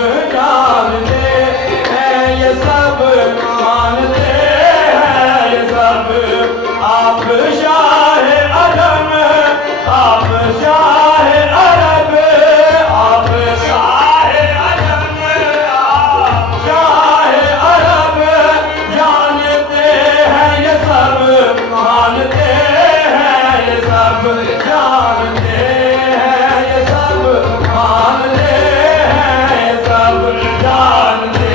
जानते हैं ये सब मानते हैं ये सब। आप शाह अरब, आप शाह अरब, आप शाह अरब, आप शाह अरब, जानते हैं ये सब मानते हैं ये सब। जानते हैं ये सब मानते हैं ये सब। जानते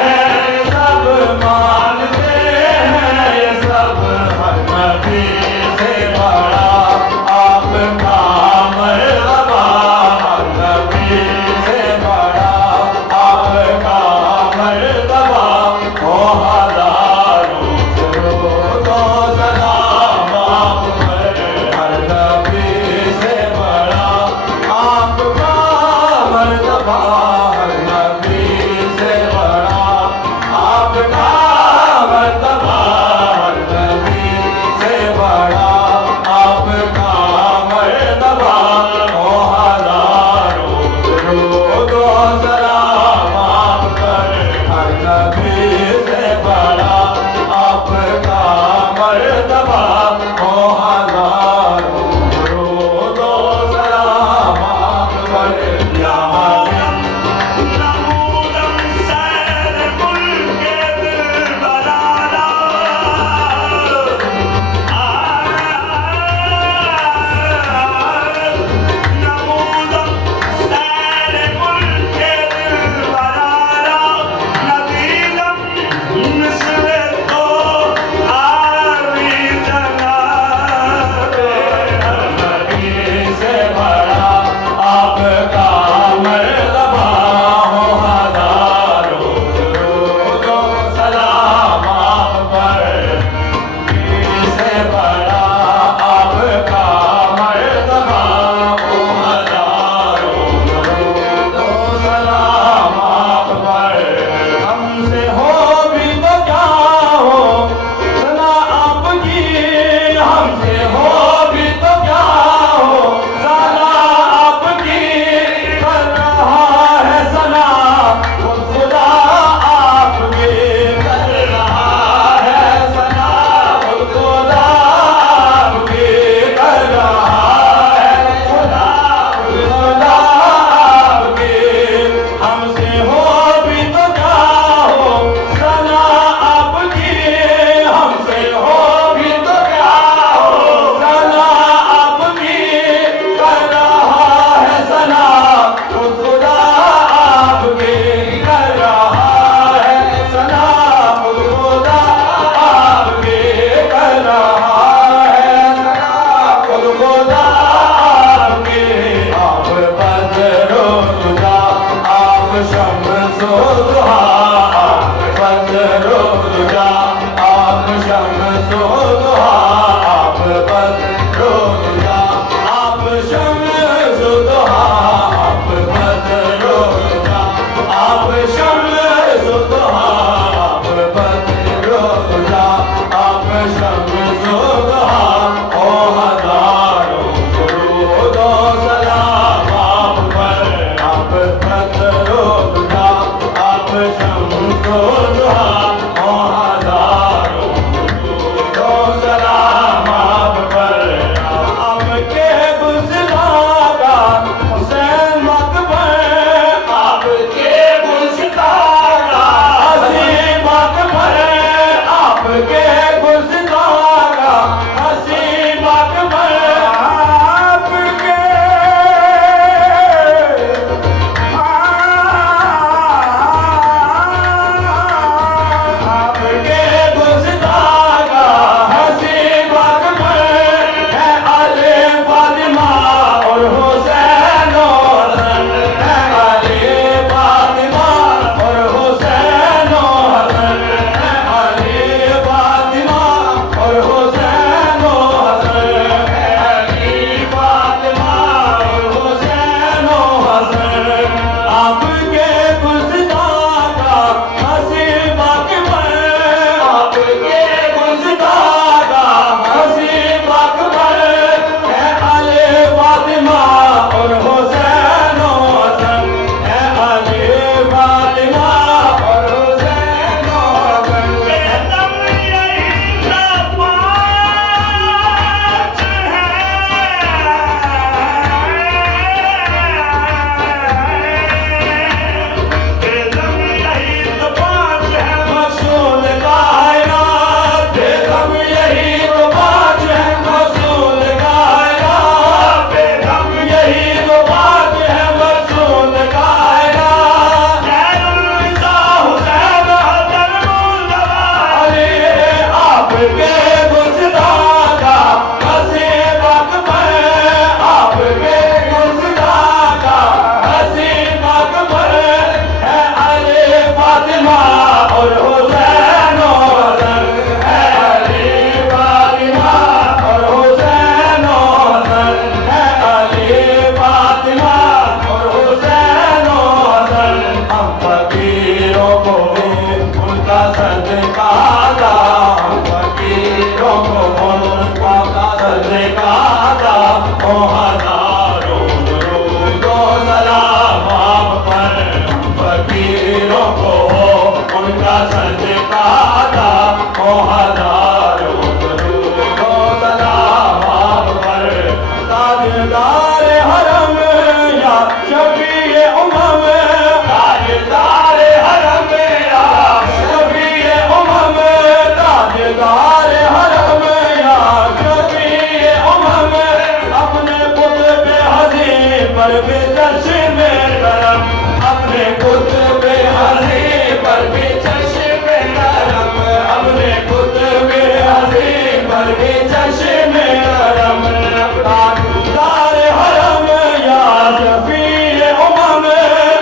हैं ये सब मानते हैं ये सब। हर नबी से बड़ा आपका मर्तबा, हर नबी से बड़ा आपका मर्तबा। हो हज़ारों दुरूद व सलाम आप पर, हर नबी से बड़ा आपका मर्तबा, हर नबी से बड़ा आपका मर्तबा, हर नबी से बड़ा आपका मर्तबा। हो हज़ारों दुरूद व सलाम आप पर, हर नबी से बड़ा आपका मर्तबा। हो हज़ारों दुरूद व सलाम आप पर। या नमूदम सैर मुल्के दिल बलाला, नमूदम सैर मुल्के दिल बलाला, नबीदम मिस्र तो आवी जनाब। हर नबी से बड़ा आपका मर्तबा। हो हज़ारों दुरूद व सलाम आप पर, नबी से बड़ा आपका मर्तबा। हो हज़ारों दुरूद व सलाम आप पर। हमसे हो भी तो क्या हो सना आपकी, हमसे हो भी तो क्या हो सना आपकी। कर रहा है सना खुद खुदा आपकी, कर रहा है सना खुद खुदा आपकी, कर रहा है खुदा खुद खुदा आपकी। हमसे हो भी तो क्या हो सना आपकी, हमसे हो भी तो क्या हो सना आपकी। कर रहा है सना खुद खुदा आपकी, कर रहा है सना खुद खुदा आपकी, कर रहा है सना खुद खुदा आपकी। आप बदरो दुजा, आप शम्सो दुहा, आप बदरो दुजा, आप शम्सो दुहा, आप बदरो दुजा, आप शम्सो दुहा, आप बदरो दुजा, आप शम्सो दुहा, आप बदरो दुजा, आप शम्सो दुहा। हो हज़ारों दुरूद व सलाम आप पर, आप बदरो दुजा, आप फकीरों को उनका सदका दा, फकीरों को उनका सदका दा। ओ हजारों दुरूदो सलाम आप पर, फकीरों को उनका सदका दा। ओ हजारों दुरूदो सलाम आप पर। ताजदार हरम या शफीए उमम, ताजदार हरम या शफीए उमम, ताजदार हरम या शफीए उमम। अपने कुतुब हज़ीं पर भी चश्मे करम, अपने कुतुब हज़ीं पर भी चश्मे करम, अपने कुतुब हज़ीं पर भी चश्मे करम। ताजदार हरम या शफीए उमम,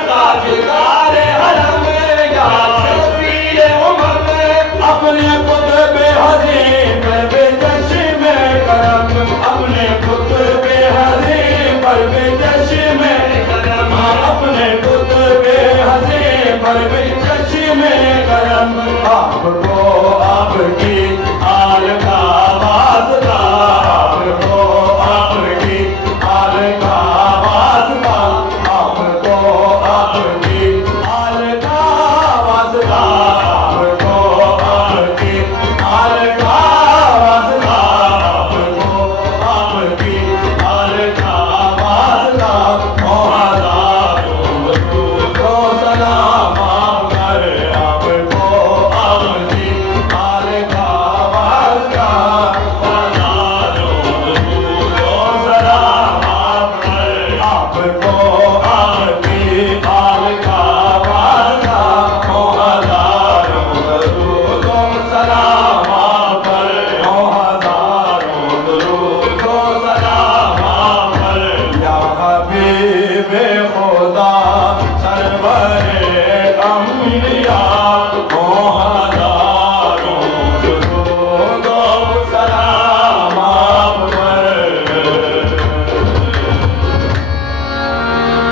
ताजदार हरम या शफीए उमम। अपने कुतुब हज़ीं पर भी चश्मे करम, अपने कुतुब हज़ीं पर भी चश्मे करम, अपने कुतुब हज़ीं पर भी चश्मे करम। आपको आपकी आल का वास्ता, आपको आपकी आल का वास्ता, आपको आपकी आल का वास्ता, आपको आपकी आल का वास्ता, आपको आपकी आल का वास्ता। ओ हजारों दुरूदो सलाम आप पर, आपको आपकी आल का वास्ता। हजारों दुरूदो सलाम आप पर, आपको आपकी आल का वास्ता। ओ हजारों दुरूदो सलाम आप पर, ओ हजारों दुरूदो सलाम आप पर। या हबीब खुदा सरवरे